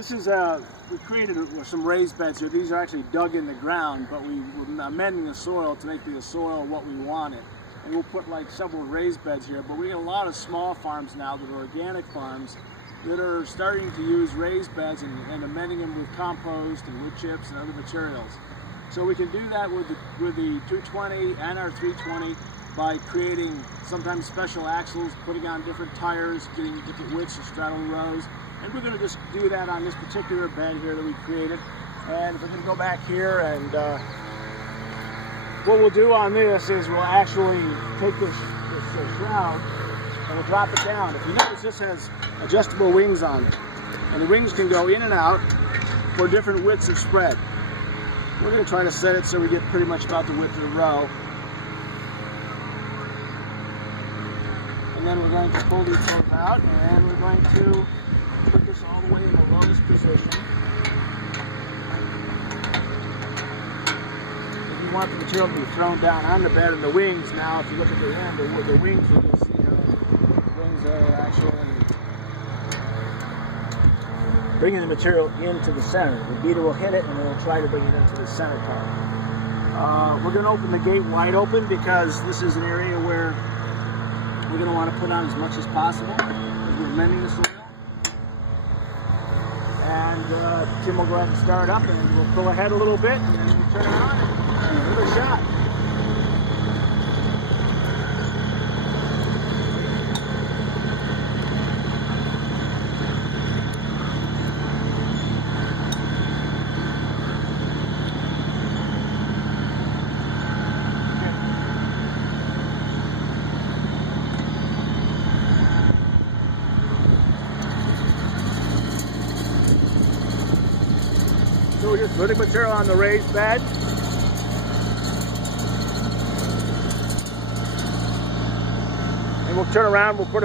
This is we created some raised beds here. These are actually dug in the ground, but we're amending the soil to make the soil what we want it. And we'll put like several raised beds here, but we get a lot of small farms now that are organic farms that are starting to use raised beds and amending them with compost and wood chips and other materials. So we can do that with the 220 and our 320 by creating sometimes special axles, putting on different tires, getting different widths of straddle rows. And we're going to just do that on this particular bed here that we created. And we're going to go back here, and what we'll do on this is we'll actually take this shroud and we'll drop it down. If you notice, this has adjustable wings on it, and the wings can go in and out for different widths of spread. We're going to try to set it so we get pretty much about the width of the row. And then we're going to pull these both out, and we're going to put this all the way in the lowest position. If you want the material to be thrown down on the bed and the wings, now if you look at the end, the wings, you can see the wings are actually bringing the material into the center. The beater will hit it, and then we'll try to bring it into the center part. We're going to open the gate wide open because this is an area where we're going to want to put on as much as possible as we're amending the soil. And Tim will go ahead and start up, and then we'll pull ahead a little bit, and then we'll turn around and give it a shot. So we're just putting material on the raised bed. And we'll turn around, we'll put